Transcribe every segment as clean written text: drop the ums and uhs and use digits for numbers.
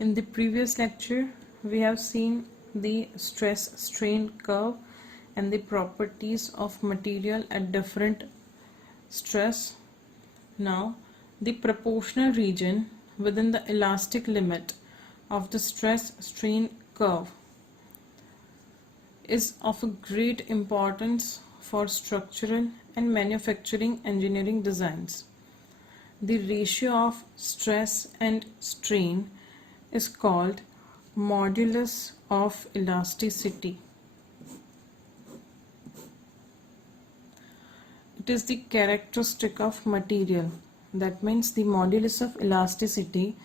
In the previous lecture, we have seen the stress-strain curve and the properties of material at different stress. Now, the proportional region within the elastic limit of the stress-strain curve is of a great importance for structural and manufacturing engineering designs. The ratio of stress and strain is called modulus of elasticity. It is the characteristic of material. That means the modulus of elasticity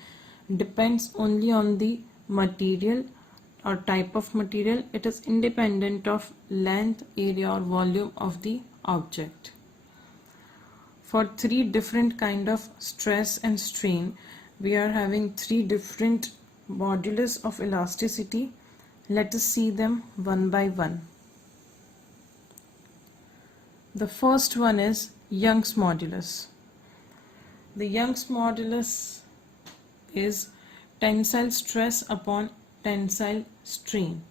depends only on the material or type of material. It is independent of length, area or volume of the object. For three different kind of stress and strain, we are having three different modulus of elasticity. Let us see them one by one. The first one is Young's modulus. The Young's modulus is tensile stress upon tensile strain.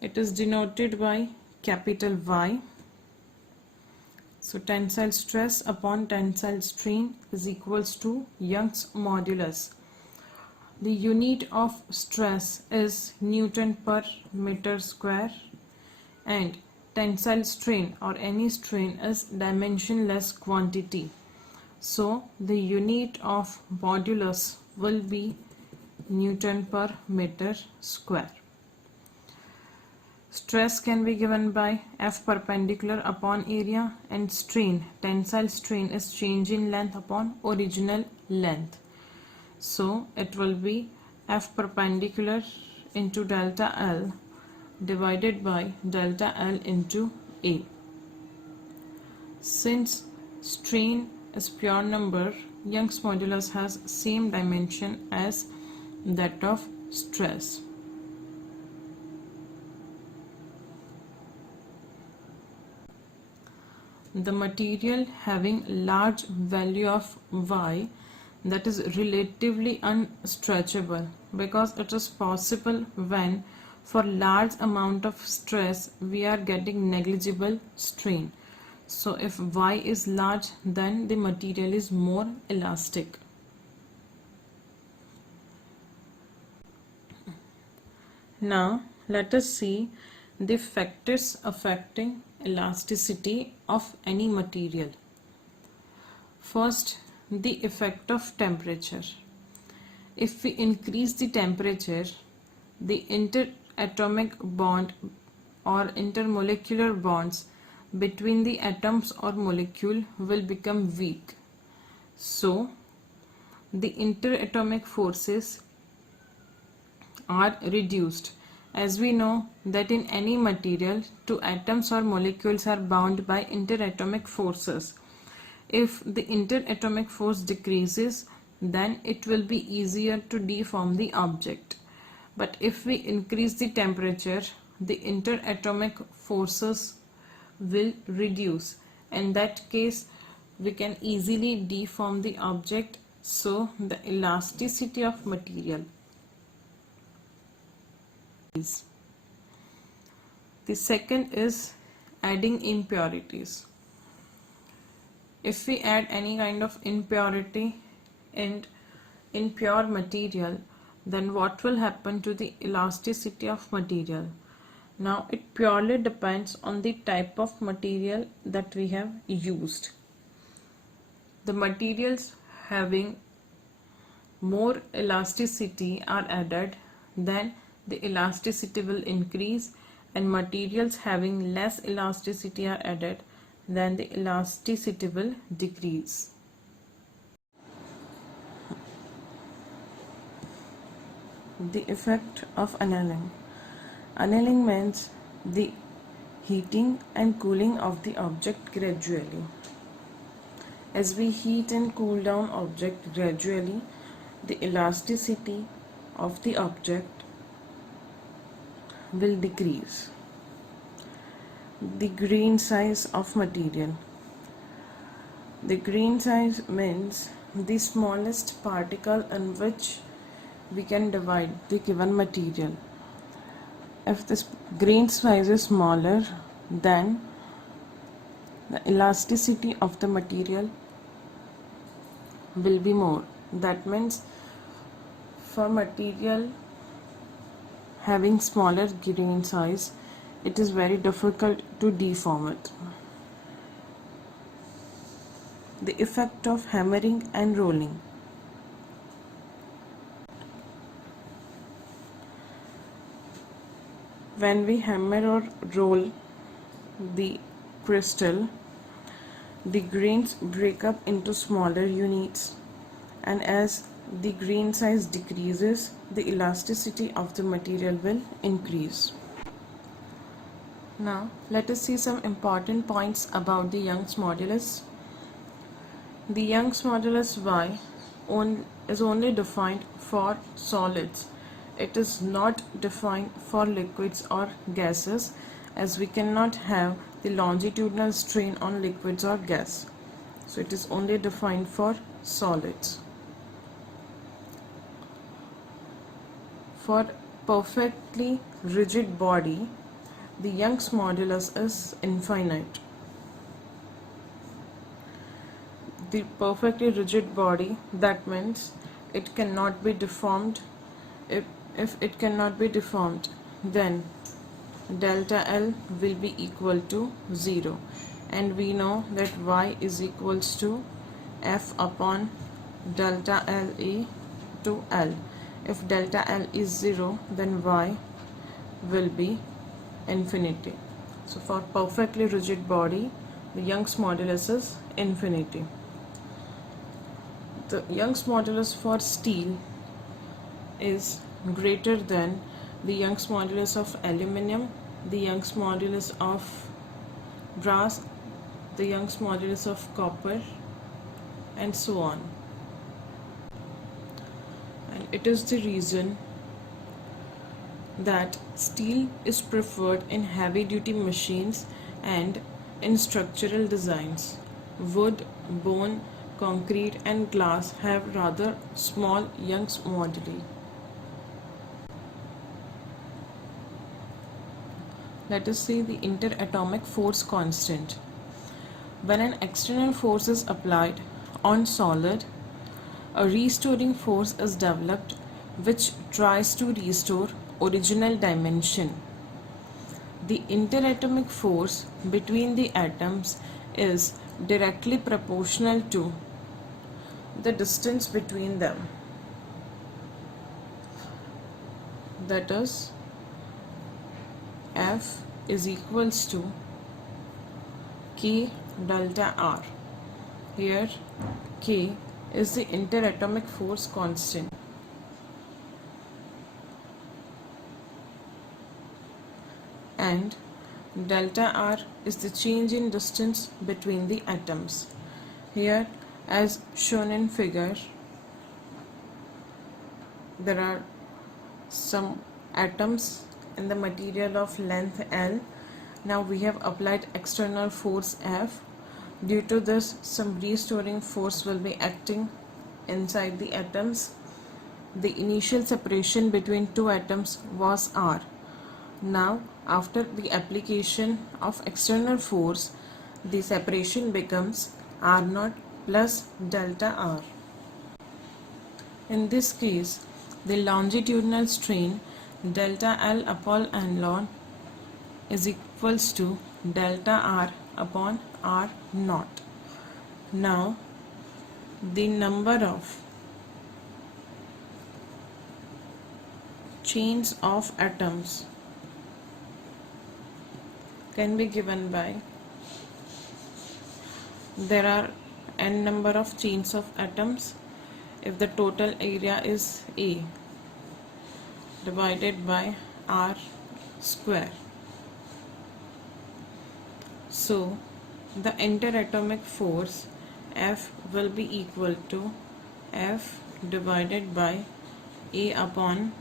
It is denoted by capital Y. So tensile stress upon tensile strain is equals to Young's modulus. The unit of stress is Newton per meter square and tensile strain or any strain is dimensionless quantity. So the unit of modulus will be Newton per meter square. Stress can be given by F perpendicular upon area, and strain, tensile strain, is change in length upon original length. So it will be F perpendicular into delta L divided by delta L into A. Since strain is pure number, Young's modulus has same dimension as that of stress. The material having large value of Y, that is relatively unstretchable, because it is possible when for large amount of stress we are getting negligible strain. So if Y is large, then the material is more elastic. Now let us see the factors affecting elasticity of any material. First, the effect of temperature. If we increase the temperature, the interatomic bond or intermolecular bonds between the atoms or molecule will become weak. So, the interatomic forces are reduced. As we know that in any material, two atoms or molecules are bound by interatomic forces. If the interatomic force decreases, then it will be easier to deform the object. But if we increase the temperature, the interatomic forces will reduce. In that case, we can easily deform the object. So the elasticity of material. The second is adding impurities. If we add any kind of impurity in impure material, then what will happen to the elasticity of material? Now it purely depends on the type of material that we have used. The materials having more elasticity are added, then the elasticity will increase, and materials having less elasticity are added, then the elasticity will decrease. The effect of annealing. Annealing means the heating and cooling of the object gradually. As we heat and cool down object gradually, the elasticity of the object will decrease. The grain size of material. The grain size means the smallest particle in which we can divide the given material. If this grain size is smaller, then the elasticity of the material will be more. That means for material having smaller grain size, it is very difficult to deform it. The effect of hammering and rolling. When we hammer or roll the crystal, the grains break up into smaller units, and as the grain size decreases, the elasticity of the material will increase. Now, let us see some important points about the Young's modulus. The Young's modulus Y is only defined for solids. It is not defined for liquids or gases, as we cannot have the longitudinal strain on liquids or gas. So it is only defined for solids. For perfectly rigid body, the Young's modulus is infinite. The perfectly rigid body, that means it cannot be deformed. If it cannot be deformed, then delta L will be equal to 0, and we know that Y is equals to F upon delta LA to L. If delta L is 0, then Y will be infinity. So for perfectly rigid body, the Young's modulus is infinity. The Young's modulus for steel is greater than the Young's modulus of aluminium, the Young's modulus of brass, the Young's modulus of copper, and so on. And it is the reason that steel is preferred in heavy duty machines and in structural designs. Wood, bone, concrete, and glass have rather small Young's moduli. Let us see the interatomic force constant. When an external force is applied on solid, a restoring force is developed which tries to restore original dimension. The interatomic force between the atoms is directly proportional to the distance between them. That is, F is equals to K delta R. Here K is the interatomic force constant. And delta R is the change in distance between the atoms. Here, as shown in figure, there are some atoms in the material of length L. Now we have applied external force F. Due to this, some restoring force will be acting inside the atoms. The initial separation between two atoms was R. Now, after the application of external force, the separation becomes R0 plus delta R. In this case, the longitudinal strain delta L upon N0 is equals to delta R upon R0. Now, the number of chains of atoms can be given by, there are n number of chains of atoms if the total area is A divided by R square. So the interatomic force F will be equal to F divided by A upon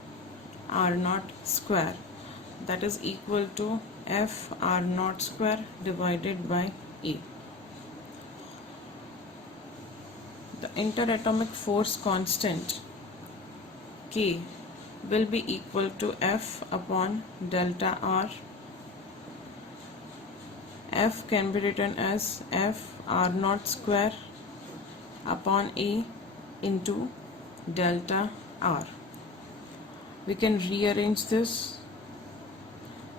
R0 square, that is equal to F R0 square divided by A. the interatomic force constant K will be equal to F upon delta R. F can be written as F R naught square upon A into delta R. We can rearrange this.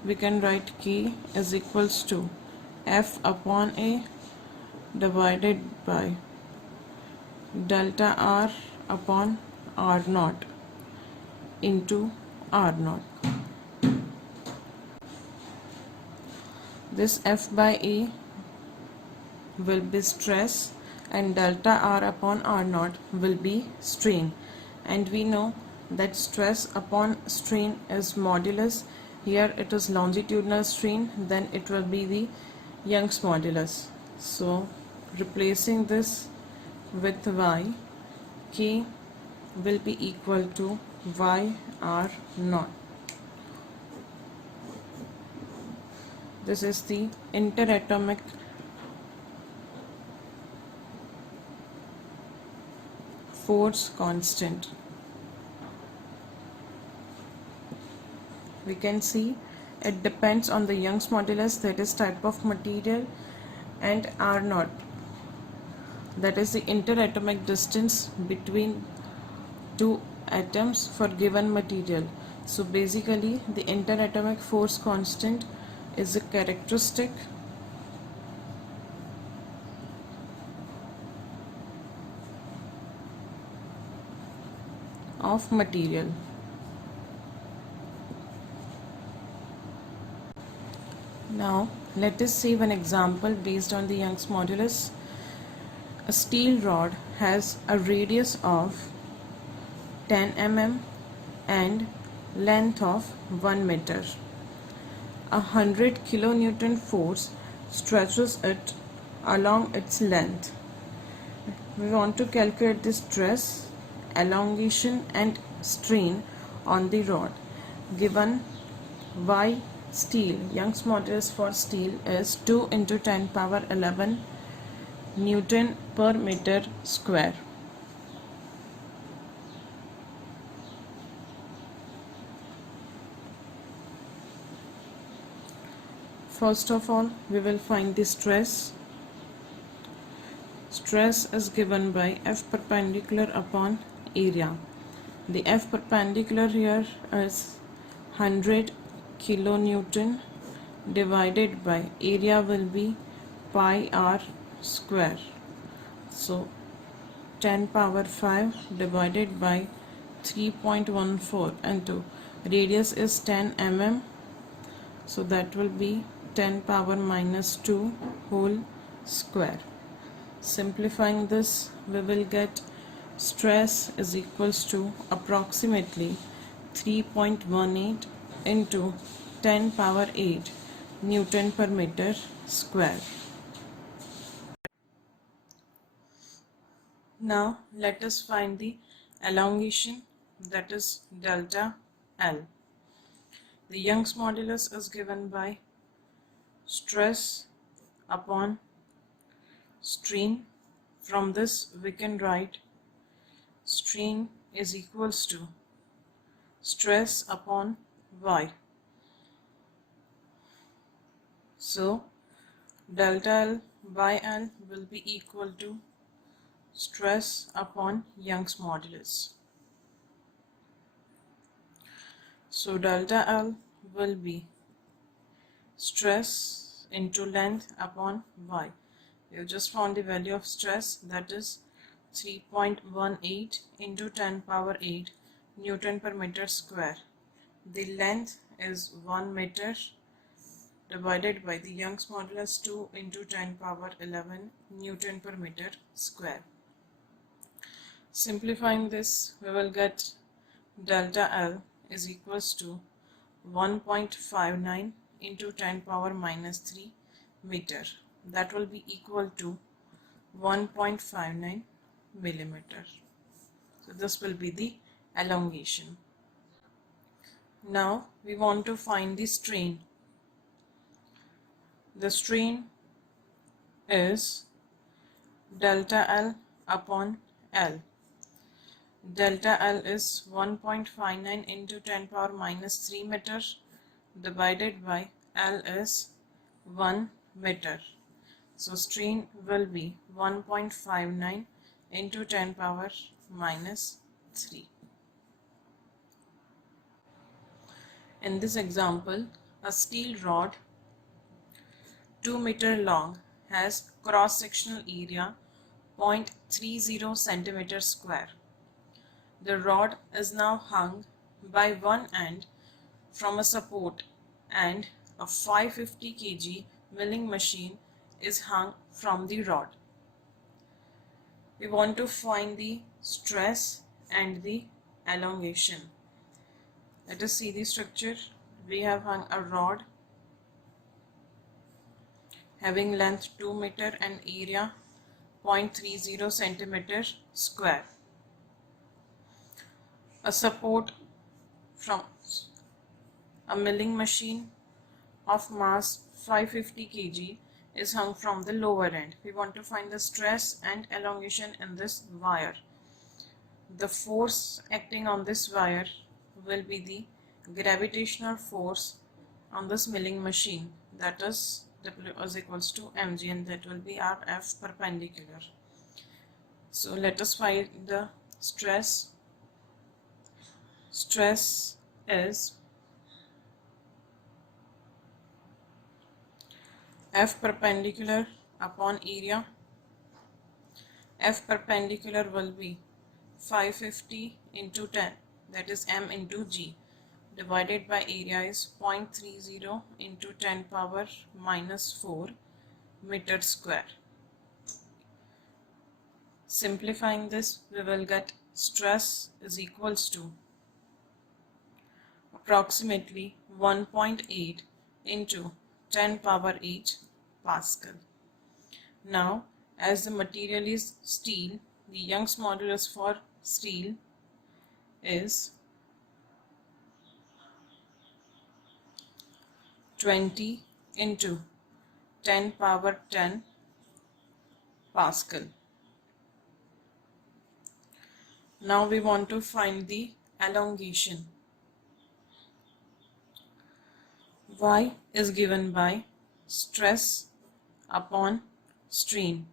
We can write K is equals to F upon A divided by delta R upon R naught into R naught. This F by A will be stress and delta R upon R naught will be strain, and we know that stress upon strain is modulus. Here it is longitudinal strain, then it will be the Young's modulus. So replacing this with Y, K will be equal to Y R naught. This is the interatomic force constant. We can see it depends on the Young's modulus, that is type of material, and R naught, that is the interatomic distance between two atoms for given material. So basically the interatomic force constant is a characteristic of material. Now let us see one example based on the Young's modulus. A steel rod has a radius of 10 mm and length of 1 meter. 100 kilonewton force stretches it along its length. We want to calculate the stress, elongation and strain on the rod. Given Y steel, Young's modulus for steel is 2 into 10 power 11 Newton per meter square. First of all, we will find the stress. Stress is given by F perpendicular upon area. The F perpendicular here is 100 kilonewton divided by area will be pi r square. So 10 power 5 divided by 3.14 into radius is 10 mm. So that will be 10 power minus 2 whole square. Simplifying this, we will get stress is equals to approximately 3.18 into 10 power 8 Newton per meter square. Now let us find the elongation, that is delta L. The Young's modulus is given by stress upon strain. From this we can write strain is equals to stress upon Y. So delta L by L will be equal to stress upon Young's modulus. So delta L will be stress into length upon Y. You just found the value of stress, that is 3.18 into 10 power 8 Newton per meter square. The length is 1 meter divided by the Young's modulus 2 into 10 power 11 Newton per meter square. Simplifying this, we will get delta L is equals to 1.59 into 10 power minus 3 meter. That will be equal to 1.59 millimeter. So this will be the elongation. Now we want to find the strain. The strain is delta L upon L. Delta L is 1.59 into 10 power minus 3 meter divided by L is 1 meter. So strain will be 1.59 into 10 power minus 3. In this example, a steel rod 2 meter long has cross-sectional area 0.30 centimeter square. The rod is now hung by one end from a support and a 550 kg milling machine is hung from the rod. We want to find the stress and the elongation. Let us see the structure. We have hung a rod having length 2 meter and area 0.30 centimeter square. A support from a milling machine of mass 550 kg is hung from the lower end. We want to find the stress and elongation in this wire. The force acting on this wire will be the gravitational force on this milling machine, that is W is equals to mg, and that will be our F perpendicular. So let us find the stress. Stress is F perpendicular upon area. F perpendicular will be 550 into 10, that is m into g, divided by area is 0.30 into 10 power minus 4 meter square. Simplifying this, we will get stress is equals to approximately 1.8 into 10 power 8 Pascal. Now, as the material is steel, the Young's modulus for steel is 20 into 10 power 10 Pascal. Now we want to find the elongation. Y is given by stress upon strain.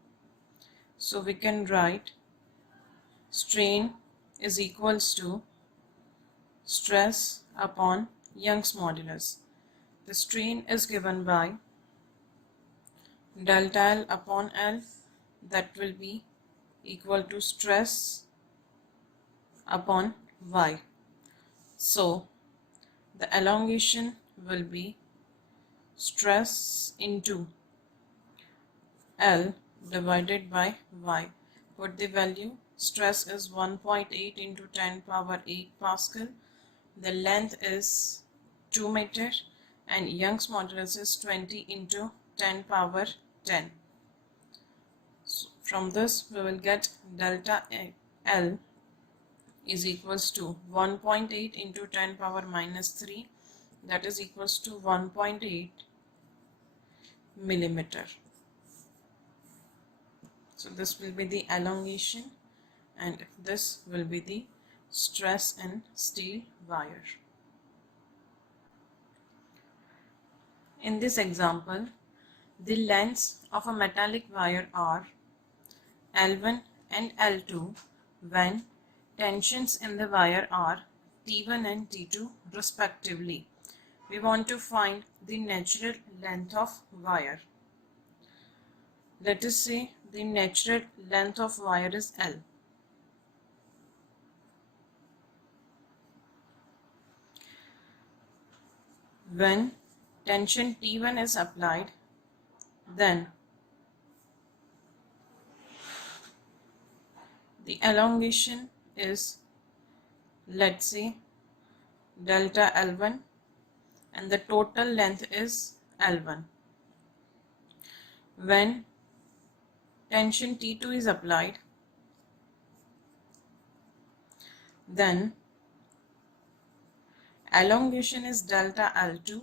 So we can write strain is equals to stress upon Young's modulus. The strain is given by delta L upon L, that will be equal to stress upon Y. So the elongation will be stress into L divided by Y. Put the value. Stress is 1.8 into 10 power 8 Pascal. The length is 2 meter and Young's modulus is 20 into 10 power 10. So from this we will get delta L is equals to 1.8 into 10 power minus 3, that is equals to 1.8 millimeter. So this will be the elongation and this will be the stress in steel wire. In this example, the lengths of a metallic wire are L1 and L2 when tensions in the wire are T1 and T2 respectively. We want to find the natural length of wire. Let us say the natural length of wire is L. When tension T1 is applied, then the elongation is, let's say, delta L1 and the total length is L1. When tension T2 is applied, then elongation is delta L2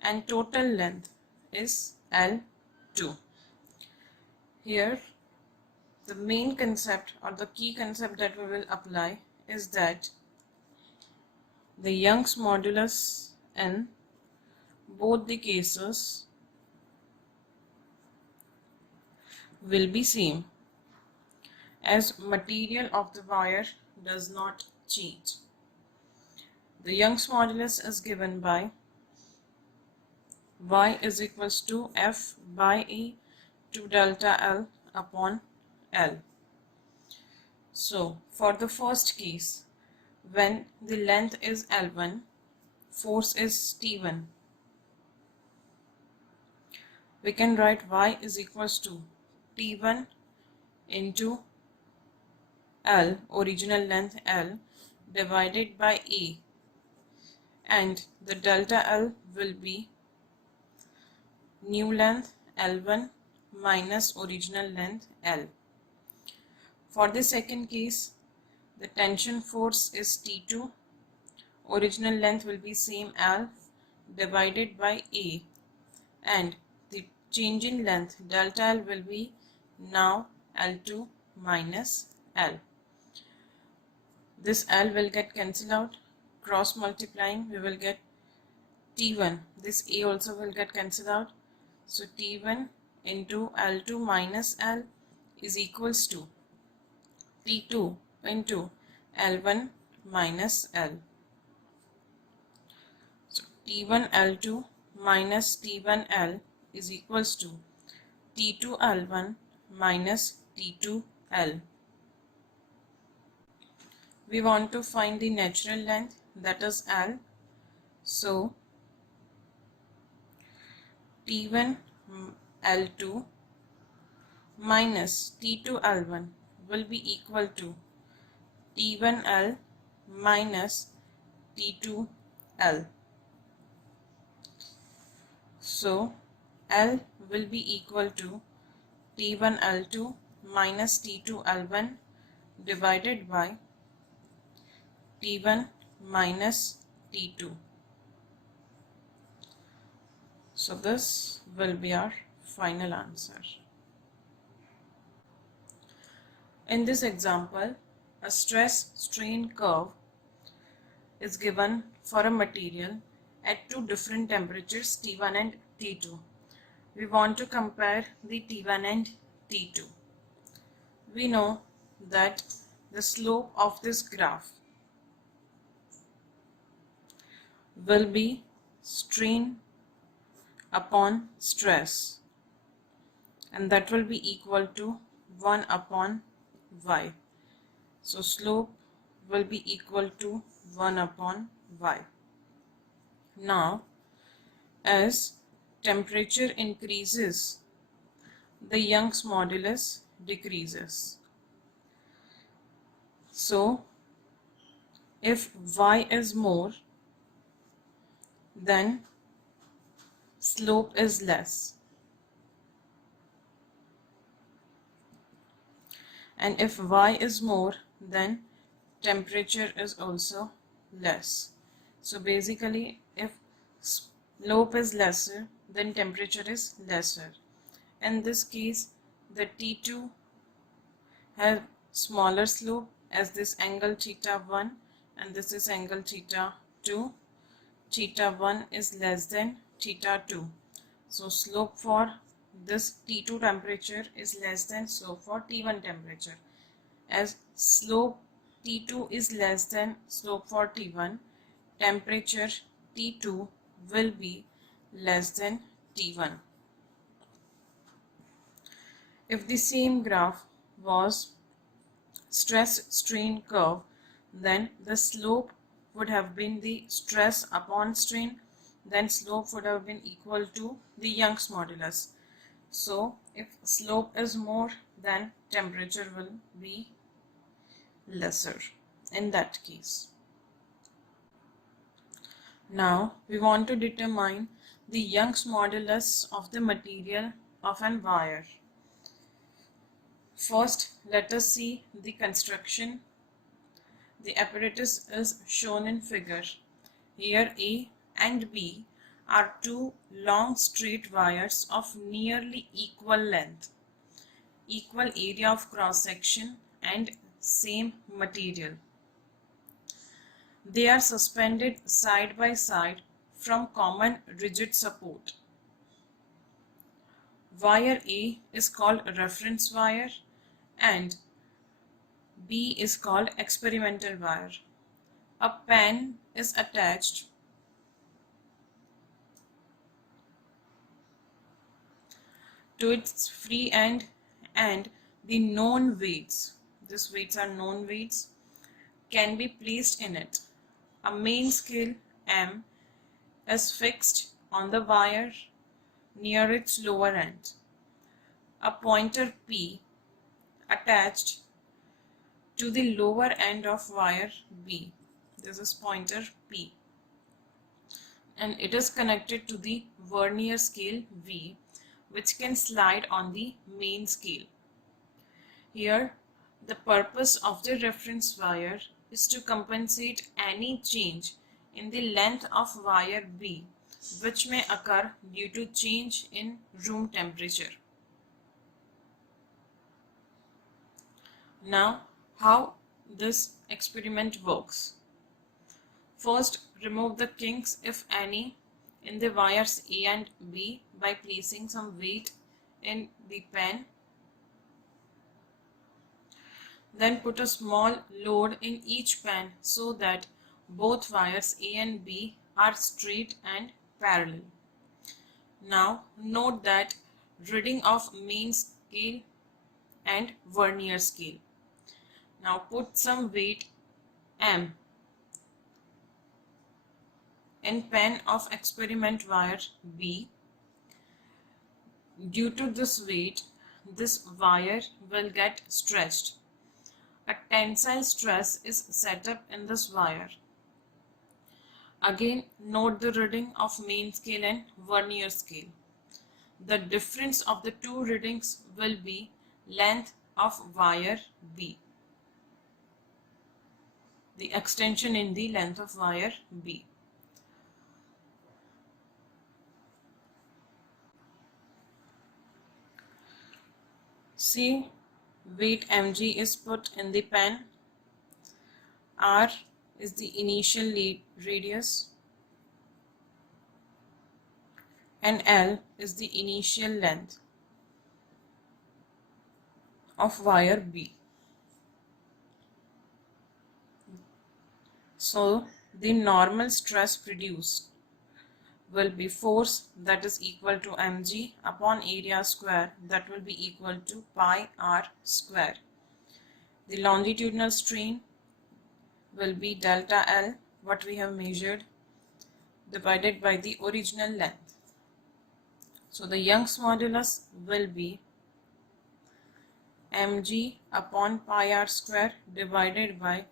and total length is L2. Here The main concept or the key concept that we will apply is that the Young's modulus in both the cases will be same, as material of the wire does not change. The Young's modulus is given by y is equals to F by E to delta L upon L. So for the first case, when the length is L1, force is T1, we can write y is equals to T1 into L, original length L, divided by A, and the delta L will be new length L1 minus original length L. For the second case, the tension force is T2, original length will be same L divided by A, and the change in length delta L will be now L2 minus L. This L will get cancelled out, cross multiplying we will get T1, this A also will get cancelled out, so T1 into L2 minus L is equals to T2 into L1 minus L. So T1 L2 minus T1 L is equals to T2 L1 minus T2 L. We want to find the natural length, that is L. So T1 L2 minus T2 L1 will be equal to T1 L minus T2 L. So L will be equal to T1 L2 minus T2 L1 divided by T1 minus T2. So this will be our final answer. In this example, a stress-strain curve is given for a material at two different temperatures T1 and T2. We want to compare the T1 and T2. We know that the slope of this graph will be strain upon stress, and that will be equal to 1 upon y. So slope will be equal to 1 upon y. Now, as temperature increases, the Young's modulus decreases. So, if y is more, then slope is less. And if y is more, then temperature is also less. So basically, if slope is lesser, then temperature is lesser. In this case, the T2 has smaller slope, as this angle theta 1 and this is angle theta 2. Theta 1 is less than theta 2. So slope for this T2 temperature is less than slope for T1 temperature. As slope T2 is less than slope for T1, temperature T2 will be less than T1. If the same graph was stress-strain curve, then the slope would have been the stress upon strain, then slope would have been equal to the Young's modulus. So if slope is more, then temperature will be lesser in that case. Now we want to determine the Young's modulus of the material of an wire. First, let us see the construction. The apparatus is shown in figure. Here A and B are two long straight wires of nearly equal length. equal area of cross section and same material. They are suspended side by side from common rigid support. Wire A is called reference wire and B is called experimental wire. A pen is attached to its free end and the known weights, these weights are known weights, can be placed in it. A main scale M is fixed on the wire near its lower end. A pointer P attached to the lower end of wire B. This is pointer P. And it is connected to the vernier scale V, which can slide on the main scale. Here, the purpose of the reference wire is to compensate any change in the length of wire B, which may occur due to change in room temperature. Now, how this experiment works. First, remove the kinks, if any, in the wires A and B by placing some weight in the pen. Then put a small load in each pen so that both wires A and B are straight and parallel. Now, note that reading of main scale and vernier scale. Now put some weight M in pen of experiment wire B. Due to this weight, this wire will get stretched. A tensile stress is set up in this wire. Again, note the reading of main scale and vernier scale. The difference of the two readings will be length of wire B, the extension in the length of wire B. See, weight mg is put in the pen. R is the initial radius and L is the initial length of wire B. So the normal stress produced will be force, that is equal to mg upon area square, that will be equal to pi r square. The longitudinal strain will be delta L, what we have measured, divided by the original length. So the Young's modulus will be mg upon pi r square divided by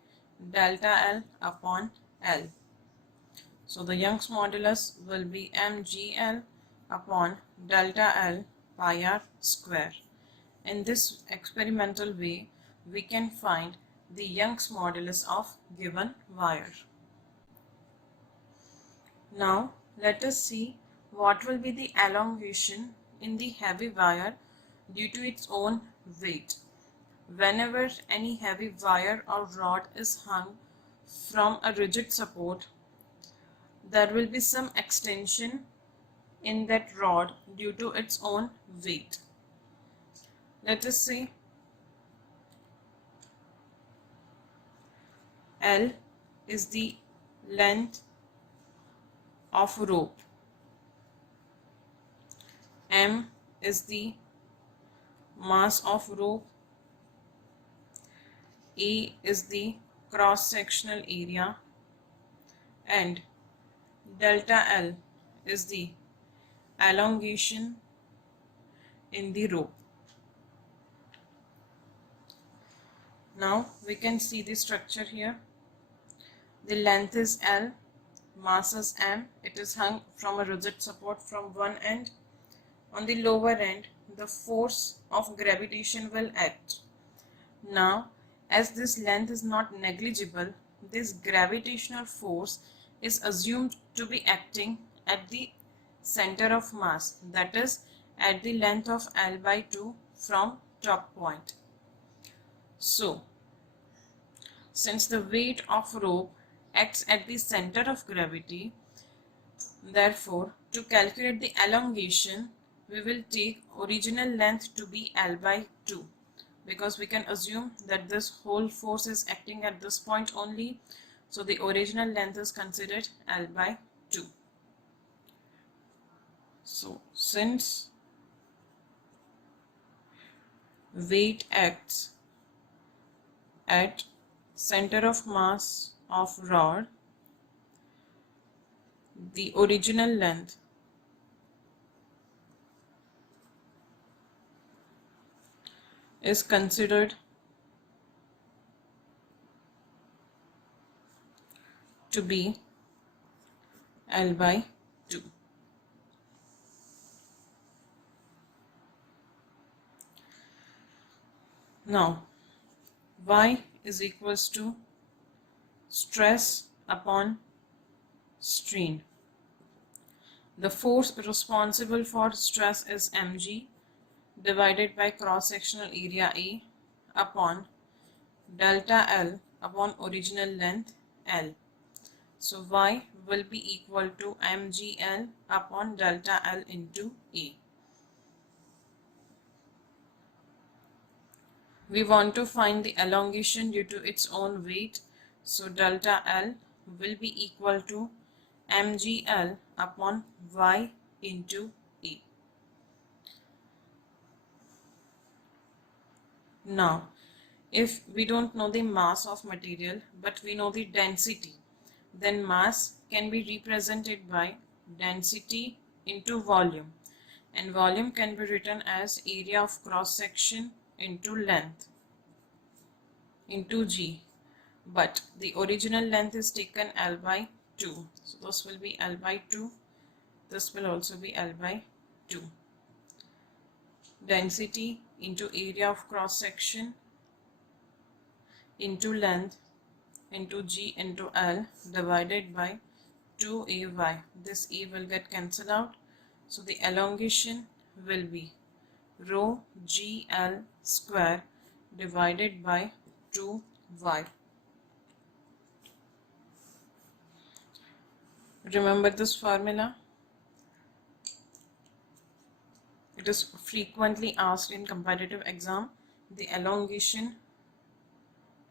delta L upon L. So the Young's modulus will be mgl upon delta L pi r square. In this experimental way, we can find the Young's modulus of given wire. Now let us see what will be the elongation in the heavy wire due to its own weight. Whenever any heavy wire or rod is hung from a rigid support, there will be some extension in that rod due to its own weight. Let us say L is the length of rope, M is the mass of rope, A is the cross-sectional area, and delta L is the elongation in the rope. Now we can see the structure here. The length is L, mass is M, it is hung from a rigid support from one end. On the lower end, the force of gravitation will act. Now, as this length is not negligible, this gravitational force is assumed to be acting at the center of mass, that is at the length of L by 2 from top point. So, since the weight of rope acts at the center of gravity, therefore, to calculate the elongation, we will take original length to be L by 2, because we can assume that this whole force is acting at this point only. So the original length is considered L by 2. So since weight acts at center of mass of rod, the original length is considered to be L by 2. Now, Y is equals to stress upon strain. The force responsible for stress is mg divided by cross-sectional area A upon delta L upon original length L. So Y will be equal to mgl upon delta L into A. We want to find the elongation due to its own weight. So delta L will be equal to mgl upon Y into A. Now, if we don't know the mass of material but we know the density, then mass can be represented by density into volume, and volume can be written as area of cross section into length into G, but the original length is taken L by 2, so this will be L by 2, this will also be L by 2. Density into area of cross section into length into G into L divided by 2AY. This A will get cancelled out, so the elongation will be rho GL square divided by 2Y. Remember this formula? It is frequently asked in competitive exam. The elongation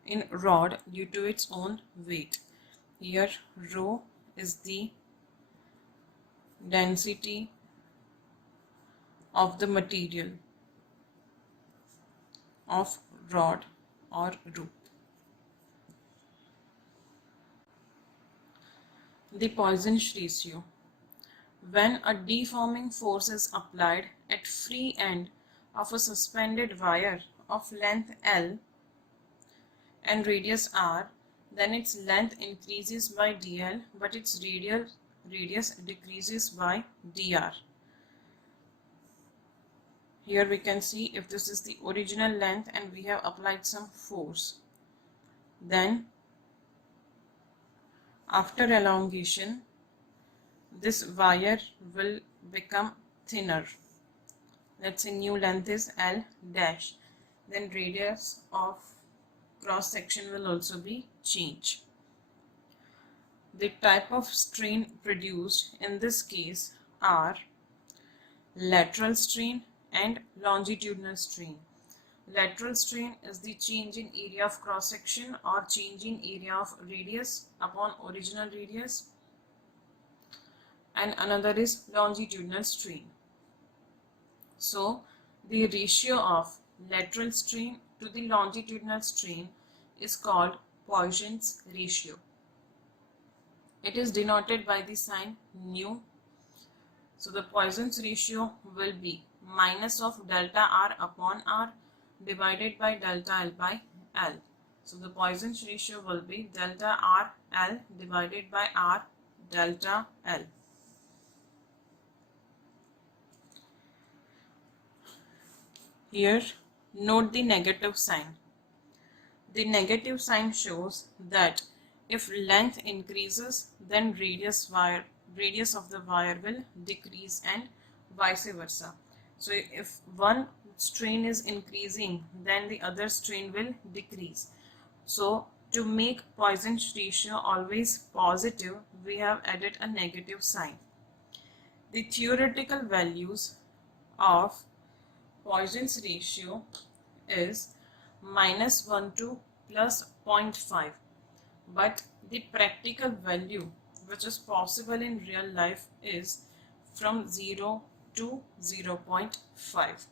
in rod due to its own weight. Here rho is the density of the material of rod or rope. The Poisson's ratio. When a deforming force is applied at free end of a suspended wire of length L and radius R, then its length increases by dl but its radius decreases by dr. Here we can see if this is the original length and we have applied some force, then after elongation this wire will become thinner. Let's say new length is L dash, then radius of cross section will also be changed. The type of strain produced in this case are lateral strain and longitudinal strain. Lateral strain is the change in area of cross section or change in area of radius upon original radius, and another is longitudinal strain. So the ratio of lateral strain to the longitudinal strain is called Poisson's ratio. It is denoted by the sign nu. So the Poisson's ratio will be minus of delta R upon R divided by delta L by L. So the Poisson's ratio will be delta R L divided by R delta L. Here note the negative sign. The negative sign shows that if length increases, then radius of the wire will decrease and vice versa. So if one strain is increasing, then the other strain will decrease. So to make Poisson's ratio always positive, we have added a negative sign. The theoretical values of Poisson's ratio is -1 to +0.5, but the practical value which is possible in real life is from 0 to 0.5.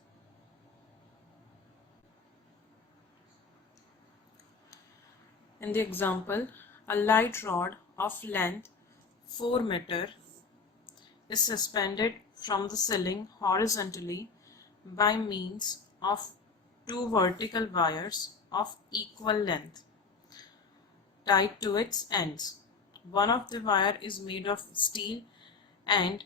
In the example, a light rod of length 4 meter is suspended from the ceiling horizontally by means of two vertical wires of equal length tied to its ends. One of the wire is made of steel and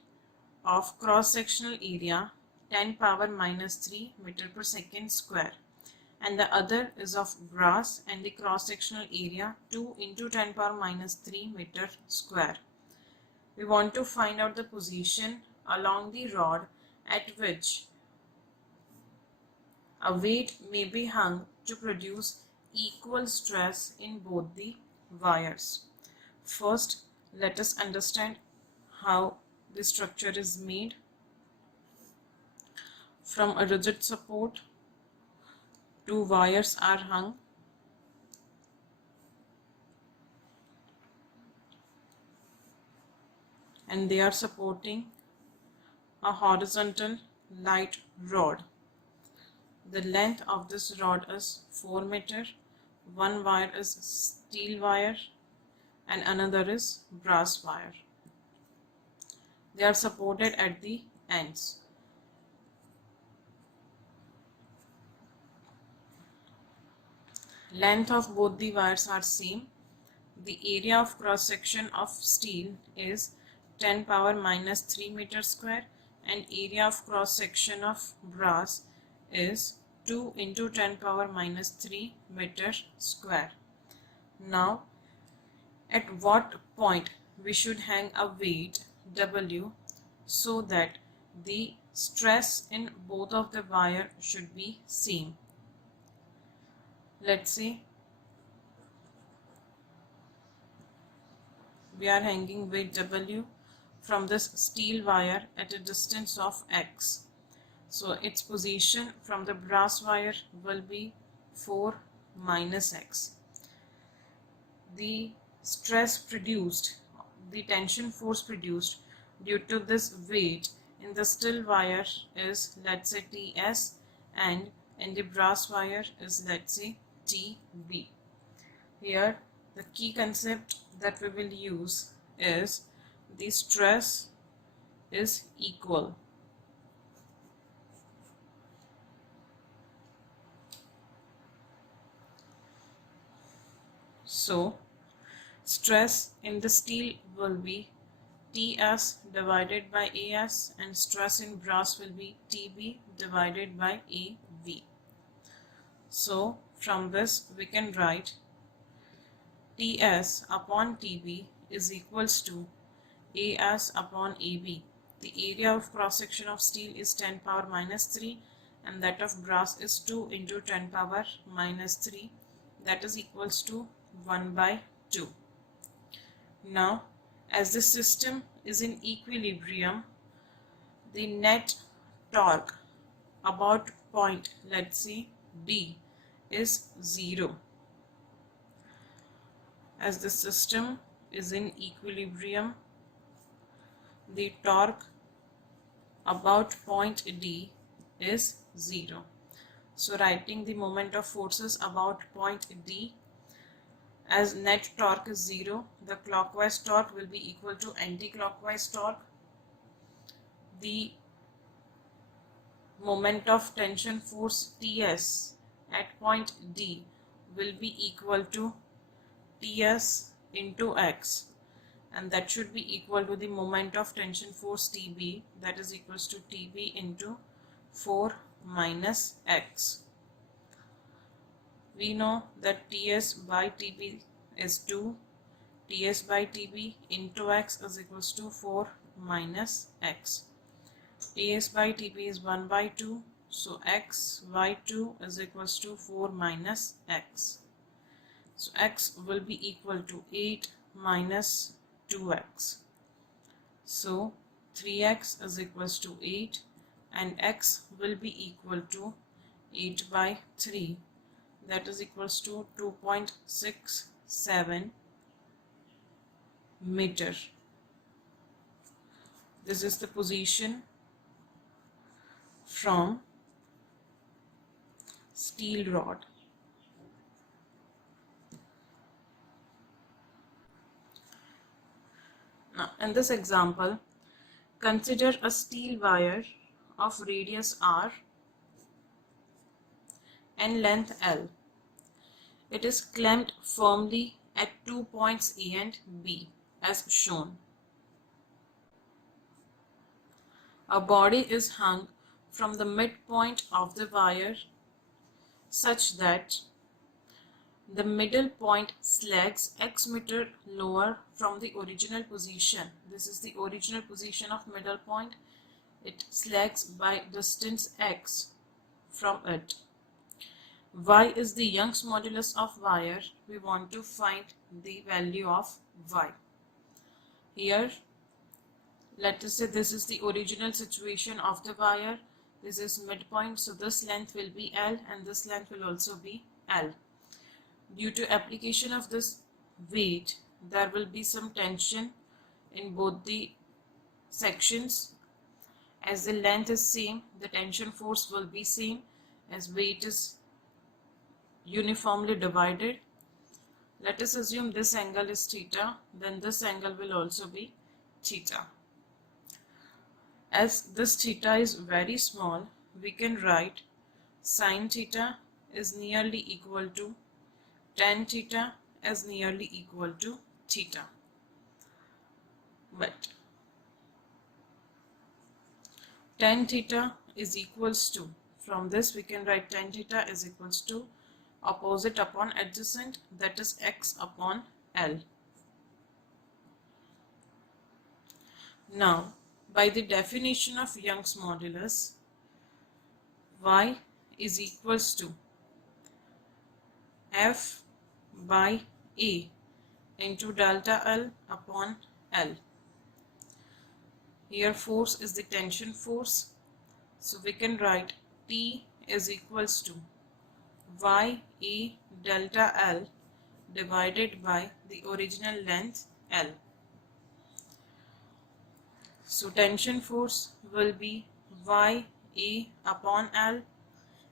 of cross-sectional area 10 power minus 3 meter per second square, and the other is of brass and the cross-sectional area 2 into 10 power minus 3 meter square. We want to find out the position along the rod at which a weight may be hung to produce equal stress in both the wires. First, let us understand how the structure is made. From a rigid support, two wires are hung and they are supporting a horizontal light rod. The length of this rod is 4 meter. One wire is steel wire and another is brass wire. They are supported at the ends. Length of both the wires are same. The area of cross section of steel is 10 power minus 3 meter square and area of cross section of brass is 2 into 10 power minus 3 meter square. Now, at what point we should hang a weight W so that the stress in both of the wire should be same. Let's say we are hanging weight W from this steel wire at a distance of X. So its position from the brass wire will be 4 minus X. The stress produced, the tension force produced due to this weight in the steel wire is, let's say, Ts, and in the brass wire is, let's say, Tb. Here the key concept that we will use is the stress is equal. So stress in the steel will be Ts divided by As and stress in brass will be Tb divided by Av. So from this we can write Ts upon Tb is equals to As upon Ab. The area of cross section of steel is 10 power minus 3 and that of brass is 2 into 10 power minus 3, that is equals to 1 by 2. Now, as the system is in equilibrium, the net torque about point, let's say D, is 0. As the system is in equilibrium, the torque about point D is 0. So writing the moment of forces about point D, as net torque is 0, the clockwise torque will be equal to anti-clockwise torque. The moment of tension force Ts at point D will be equal to Ts into X, and that should be equal to the moment of tension force Tb, that is equals to Tb into 4 minus X. We know that Ts by Tb is 2, Ts by Tb into X is equals to 4 minus X. Ts by Tb is 1 by 2, So x y2 is equals to 4 minus x. So x will be equal to 8 minus 2x. So 3x is equals to 8 and x will be equal to 8 by 3, that is equals to 2.67 meter. This is the position from steel rod. Now in this example, consider a steel wire of radius r and length L. It is clamped firmly at 2 points A and B as shown. A body is hung from the midpoint of the wire such that the middle point lags x meter lower from the original position. This is the original position of middle point. It lags by distance x from it. Y is the Young's modulus of wire. We want to find the value of y. Here, let us say this is the original situation of the wire. This is midpoint, so this length will be L and this length will also be L. Due to application of this weight, there will be some tension in both the sections. As the length is same, the tension force will be same. As weight is uniformly divided, let us assume this angle is theta, then this angle will also be theta. As this theta is very small, we can write sine theta is nearly equal to tan theta is nearly equal to theta. But tan theta is equals to, from this we can write tan theta is equals to opposite upon adjacent, that is x upon L. Now, by the definition of Young's modulus, y is equals to F by A into delta L upon L. Here force is the tension force, so we can write T is equals to YA delta L divided by the original length L. So tension force will be YA upon L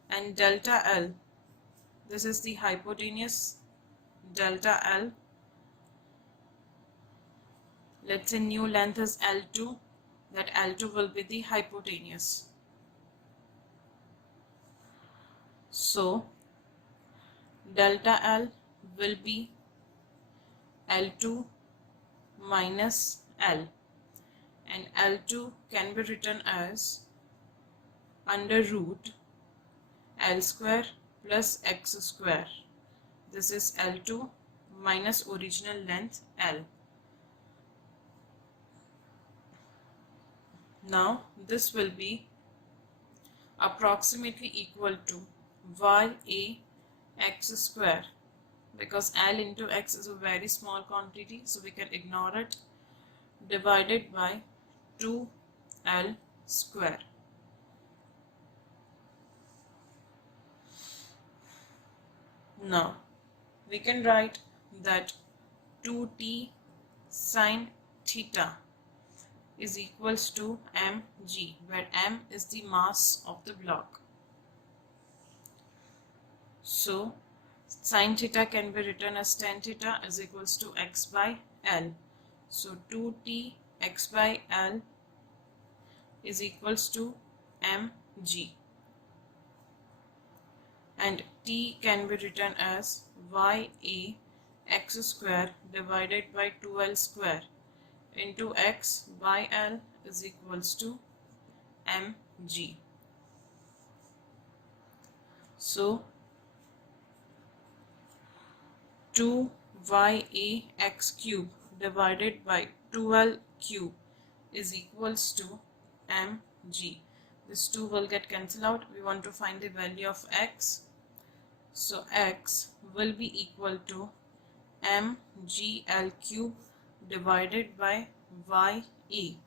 and delta L. This is the hypotenuse delta L. Let's say new length is L2, that L2 will be the hypotenuse. So delta L will be L2 minus L, and L2 can be written as under root L square plus x square. This is L2 minus original length L. Now this will be approximately equal to YA x square, because L into x is a very small quantity, so we can ignore it, divided by 2L square. Now we can write that 2t sine theta is equals to mg, where m is the mass of the block. So sine theta can be written as tan theta is equals to x by L. So 2t x by L is equals to mg, and t can be written as YA x square divided by 2L square into x by L is equals to mg. So 2YA x cube divided by 2L cube is equals to mg. This 2 will get cancelled out. We want to find the value of x. So x will be equal to mgl cube divided by ye.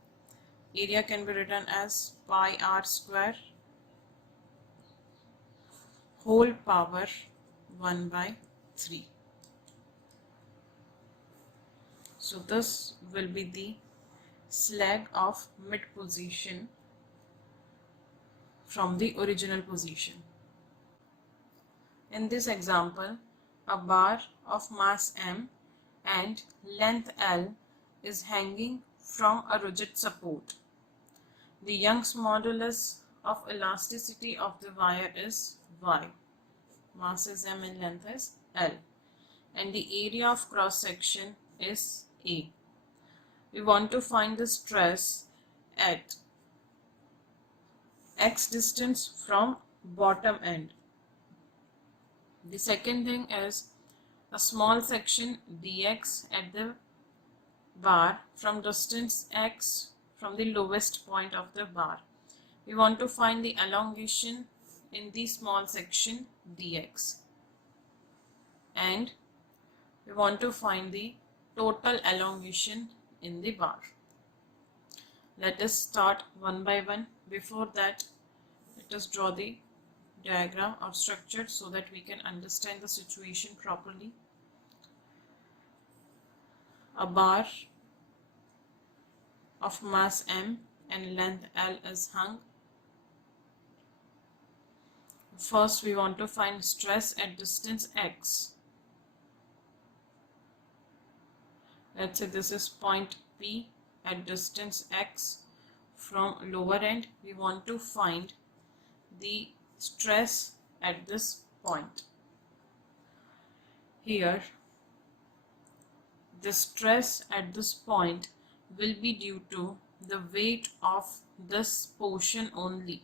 Area can be written as pi r square whole power 1 by 3. So this will be the slag of mid position from the original position. In this example, a bar of mass m and length L is hanging from a rigid support. The Young's modulus of elasticity of the wire is Y. Mass is m and length is L. And the area of cross section is A. We want to find the stress at x distance from bottom end. The second thing is a small section dx at the bar from distance x from the lowest point of the bar. We want to find the elongation in the small section dx, and we want to find the total elongation in the bar. Let us start one by one. Before that, let us draw the diagram of structure so that we can understand the situation properly. A bar of mass m and length L is hung. First, we want to find stress at distance x. Let's say this is point P at distance x from lower end. We want to find the stress at this point. Here, the stress at this point will be due to the weight of this portion only.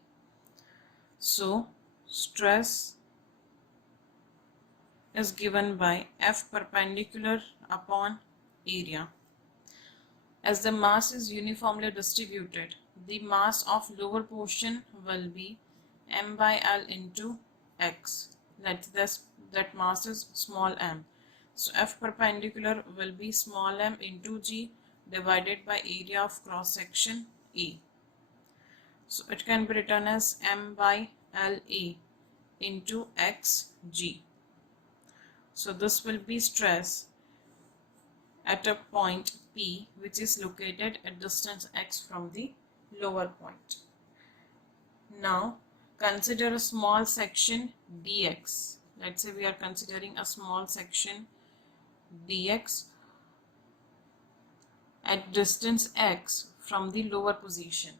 So, stress is given by F perpendicular upon area. As the mass is uniformly distributed, the mass of lower portion will be m by L into x. That mass is small m. So F perpendicular will be small m into g divided by area of cross section A. So it can be written as m by L A into x g. So this will be stress at a point P which is located at distance x from the lower point. Now consider a small section dx. Let's say we are considering a small section dx at distance x from the lower position.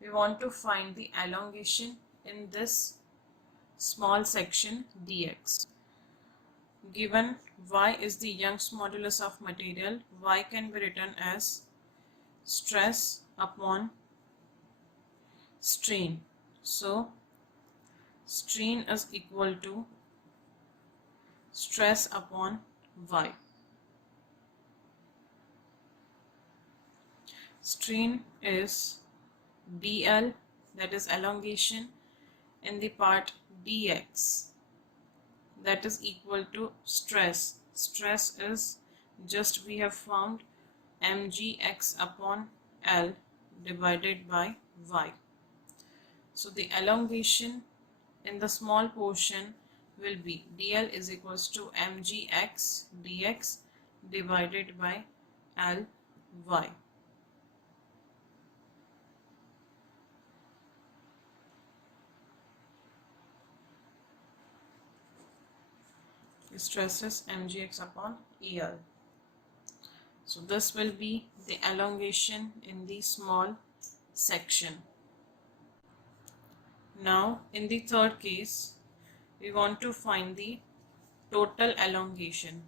We want to find the elongation in this small section dx. Given y is the Young's modulus of material, y can be written as stress upon strain. So strain is equal to stress upon y. Strain is dl, that is elongation, in the part dx, that is equal to stress. Stress is just we have found mgx upon L divided by y. So the elongation in the small portion will be dl is equals to mgx dx divided by Ly. The stress is mgx upon El. So this will be the elongation in the small section. Now in the third case, we want to find the total elongation.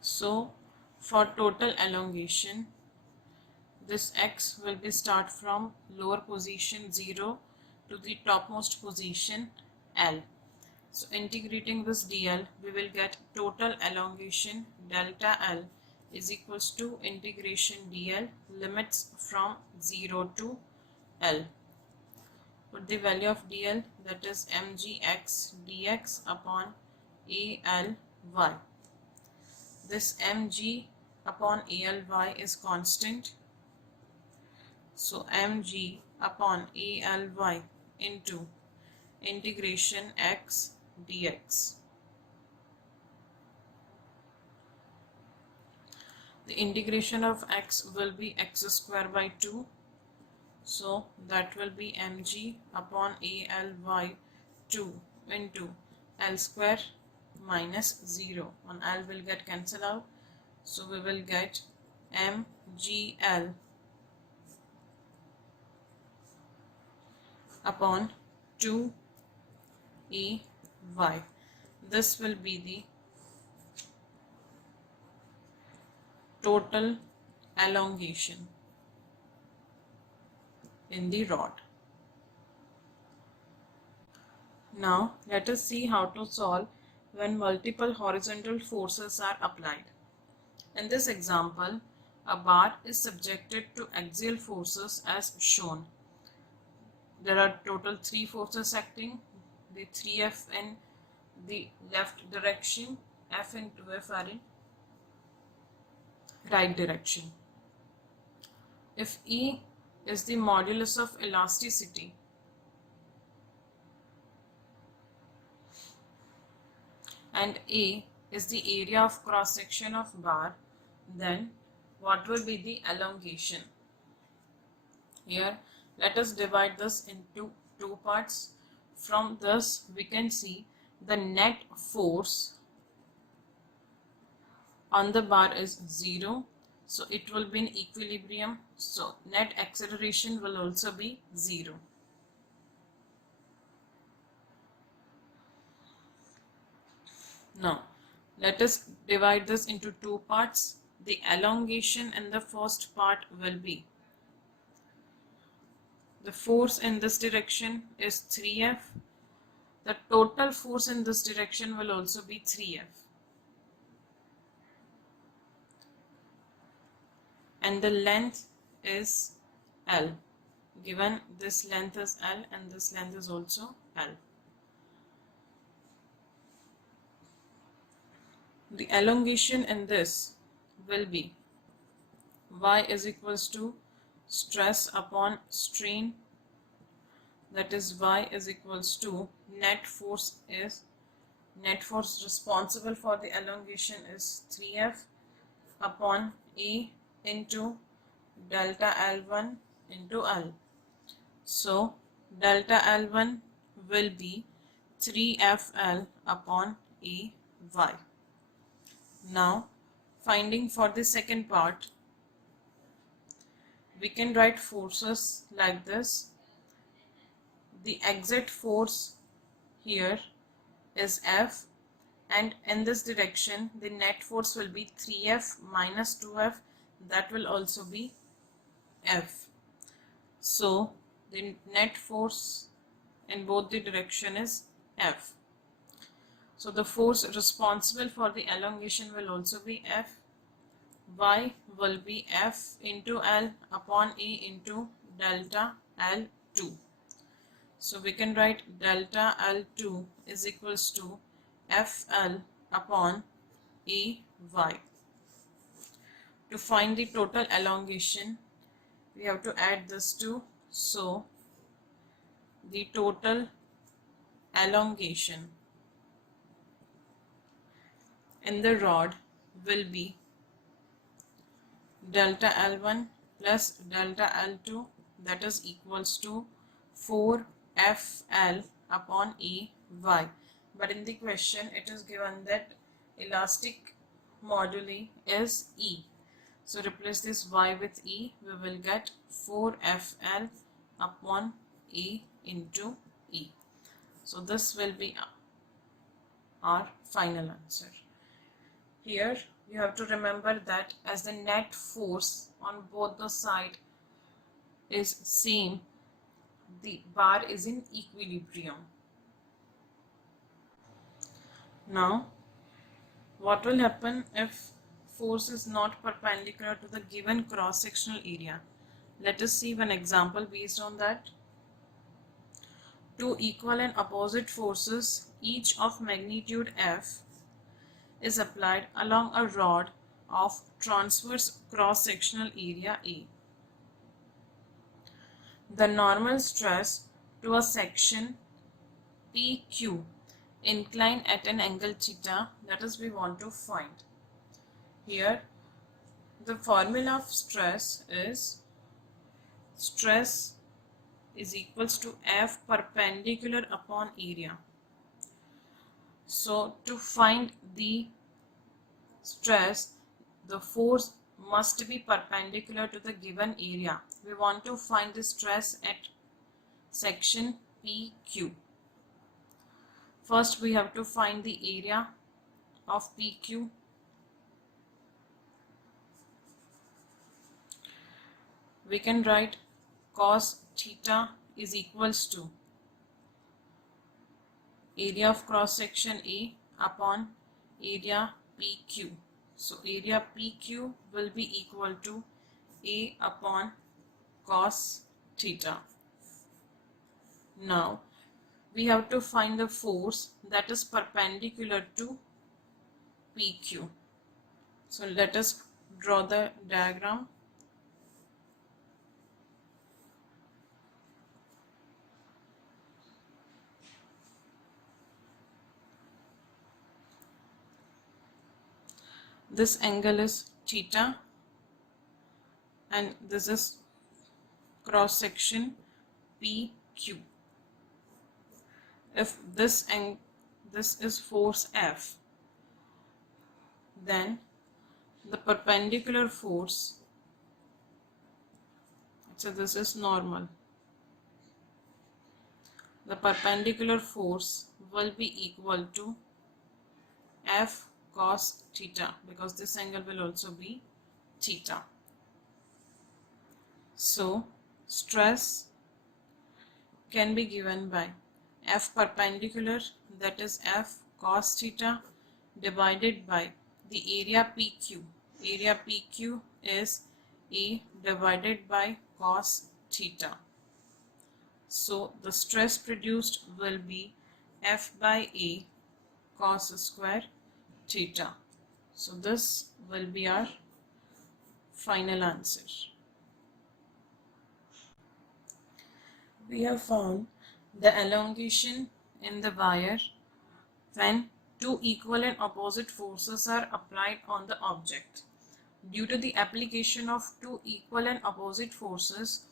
So for total elongation, this x will be start from lower position 0 to the topmost position L. So integrating this dl, we will get total elongation delta L is equals to integration dl, limits from 0 to L. Put the value of dl, that is mgx dx upon ALY. This mg upon ALY is constant, so mg upon ALY into integration x dx. The integration of x will be x square by 2, so that will be mg upon ALY 2 into L square minus 0. On L will get cancelled out, so we will get mgl upon 2 AY. This will be the total elongation in the rod. Now let us see how to solve when multiple horizontal forces are applied. In this example, a bar is subjected to axial forces as shown. There are total 3 forces acting. The 3F in the left direction, F and 2F are in right direction. If E is the modulus of elasticity, and A is the area of cross section of bar, then what will be the elongation? Here let us divide this into 2 parts. From this we can see the net force on the bar is 0, so it will be in equilibrium, so net acceleration will also be 0. Now let us divide this into 2 parts. The elongation in the first part will be, the force in this direction is 3F, the total force in this direction will also be 3F, and the length is L. Given this length is L and this length is also L. The elongation in this will be Y is equals to stress upon strain, that is Y is equals to net force responsible for the elongation is 3F upon A into delta L1 into L. So delta L1 will be 3FL upon AY. Now finding for the second part, we can write forces like this. The exit force here is F, and in this direction the net force will be 3F minus 2F, that will also be F. So the net force in both the direction is F. So the force responsible for the elongation will also be F. Y will be F into L upon A into delta L2. So we can write delta L2 is equals to FL upon AY. To find the total elongation, we have to add this 2. So the total elongation in the rod will be delta L1 plus delta L2, that is equals to 4FL upon AY. But in the question it is given that elastic moduli is E. So replace this Y with E, we will get 4FL upon A into E. So this will be our final answer. Here you have to remember that as the net force on both the sides is same, the bar is in equilibrium. Now what will happen if force is not perpendicular to the given cross-sectional area. Let us see one example based on that. Two equal and opposite forces, each of magnitude F, is applied along a rod of transverse cross-sectional area A. The normal stress to a section PQ inclined at an angle theta, that is we want to find. Here the formula of stress is equals to F perpendicular upon area. So to find the stress, the force must be perpendicular to the given area. We want to find the stress at section PQ. First we have to find the area of PQ. We can write cos theta is equals to area of cross section A upon area PQ. So area PQ will be equal to A upon cos theta. Now we have to find the force that is perpendicular to PQ. So let us draw the diagram. This angle is theta and this is cross section PQ. If this is force F, then the perpendicular force, so this is normal, the perpendicular force will be equal to F cos theta, because this angle will also be theta. So stress can be given by F perpendicular, that is F cos theta, divided by the area PQ. Area PQ is A divided by cos theta. So the stress produced will be F by A cos square theta. So this will be our final answer. We have found the elongation in the wire when two equal and opposite forces are applied on the object. Due to the application of two equal and opposite forces,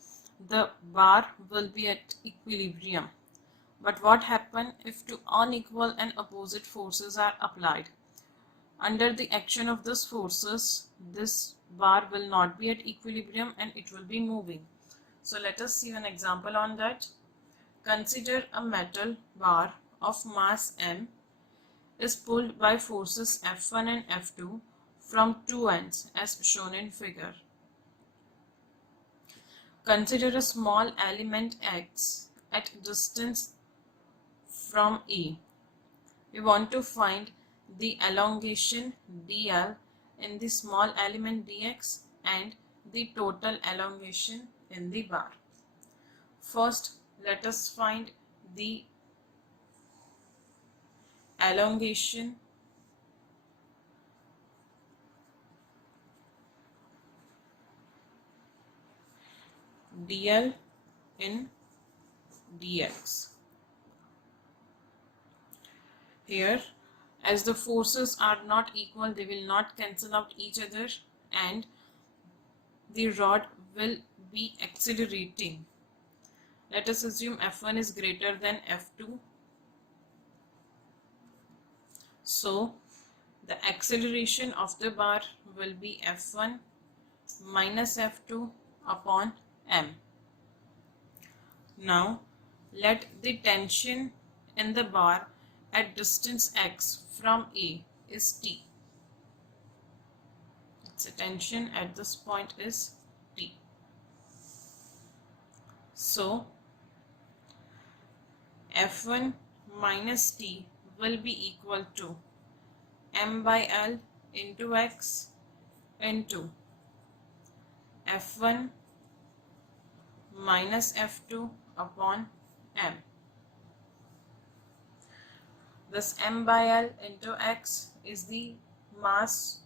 the bar will be at equilibrium. But what happens if two unequal and opposite forces are applied? Under the action of these forces, this bar will not be at equilibrium and it will be moving. So let us see an example on that. Consider a metal bar of mass m is pulled by forces F1 and F2 from two ends as shown in figure. Consider a small element x at distance from A. We want to find the elongation dl in the small element dx and the total elongation in the bar. First, let us find the elongation dl in dx. Here, as the forces are not equal, they will not cancel out each other and the rod will be accelerating. Let us assume F1 is greater than F2. So the acceleration of the bar will be F1 minus F2 upon m. Now let the tension in the bar at distance x from A is T. Its tension at this point is T. So F1 minus T will be equal to m by L into x into F1 minus F2 upon M. This M by L into X is the mass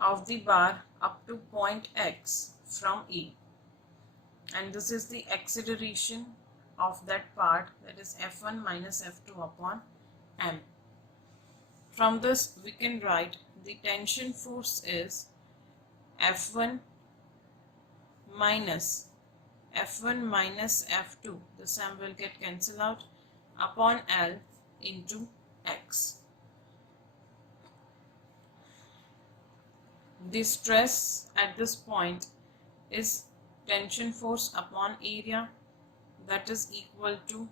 of the bar up to point X from E, and this is the acceleration of that part, that is F1 minus F2 upon M. From this we can write the tension force is F1 minus F2, this M will get cancelled out, upon L into X. The stress at this point is tension force upon area, that is equal to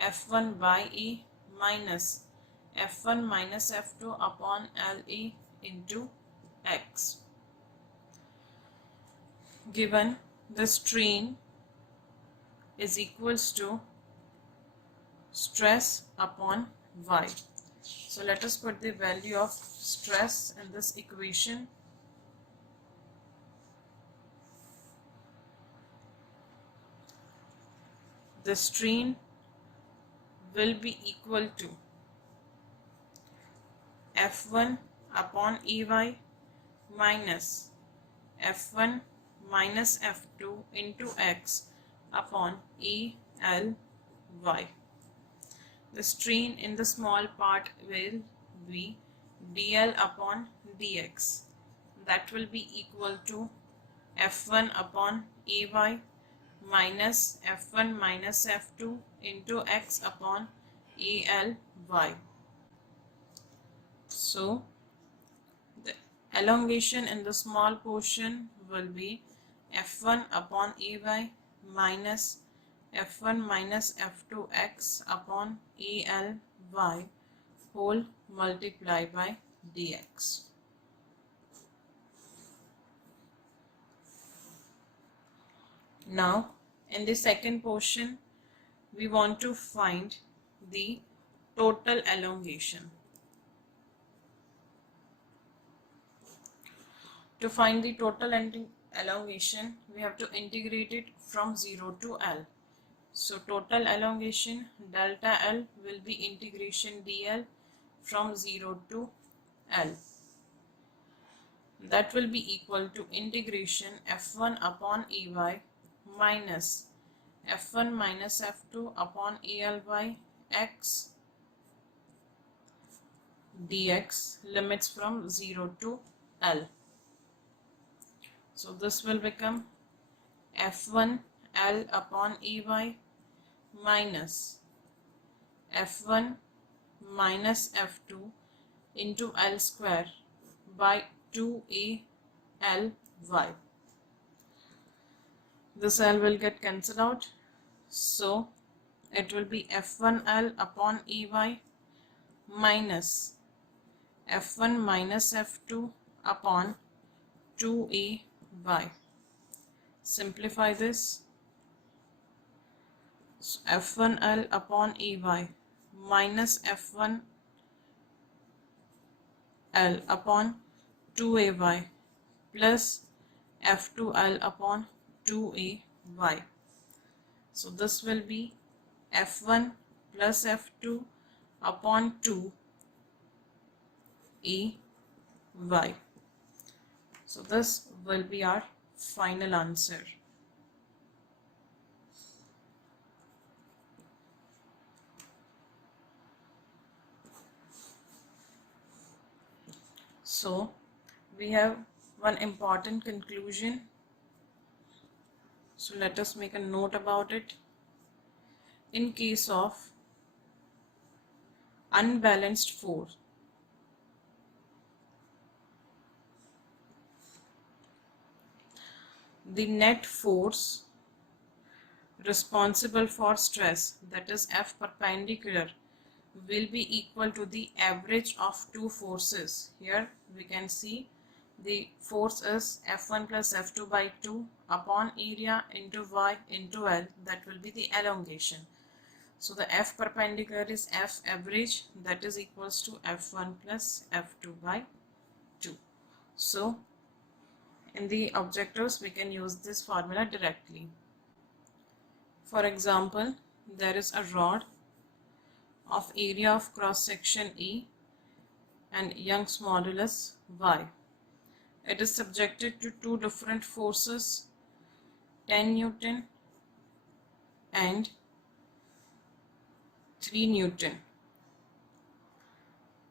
F1 by E minus F1 minus F2 upon LE into X. Given the strain is equals to stress upon Y. So let us put the value of stress in this equation. The strain will be equal to F1 upon EY minus F1 minus F2 into X upon ELY. The strain in the small part will be dl upon dx. That will be equal to F1 upon EY minus F1 minus F2 into X upon ELY. So the elongation in the small portion will be F1 upon EY minus F1 minus F2 X upon ELY whole multiplied by dx. Now in the second portion we want to find the total elongation. To find the total elongation, we have to integrate it from 0 to L. So total elongation delta L will be integration dl from 0 to L. That will be equal to integration F1 upon EY minus F1 minus F2 upon ELY X dx, limits from 0 to L. So this will become F1 L upon EY minus F1 minus F2 into L square by 2ELY. This L will get cancelled out, so it will be F1 L upon EY minus F1 minus F2 upon 2EY. Simplify this. So F1 L upon EY minus F1 L upon 2AY plus F2 L upon 2AY. So this will be F1 plus F2 upon 2AY. So this will be our final answer. So we have one important conclusion. So let us make a note about it. In case of unbalanced force, the net force responsible for stress, that is F perpendicular, will be equal to the average of two forces. Here we can see the force is F1 plus F2 by 2 upon area into Y into L, that will be the elongation. So the F perpendicular is F average, that is equals to F1 plus F2 by 2. So in the objectives we can use this formula directly. For example, there is a rod of area of cross section E and Young's modulus Y. It is subjected to two different forces, 10 Newton and 3 Newton.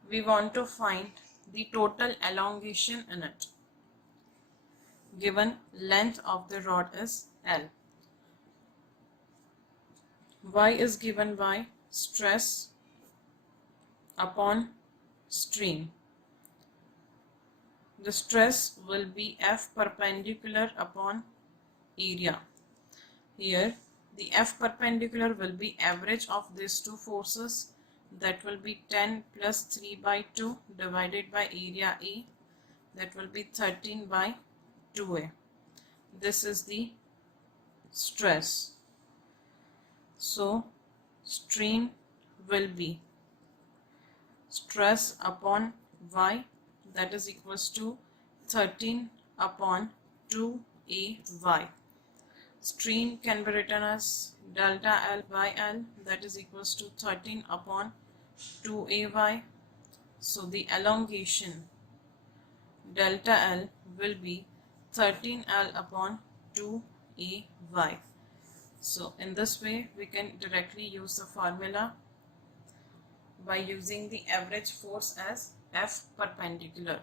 We want to find the total elongation in it. Given length of the rod is L. Y is given by stress upon strain. The stress will be F perpendicular upon area. Here the F perpendicular will be average of these two forces, that will be 10 plus 3 by 2 divided by area A, that will be 13 by 2A. This is the stress. So strain will be stress upon Y, that is equals to 13 upon 2AY. Strain can be written as delta L by L, that is equals to 13 upon 2AY. So the elongation delta L will be 13L upon 2AY. So in this way we can directly use the formula by using the average force as F perpendicular.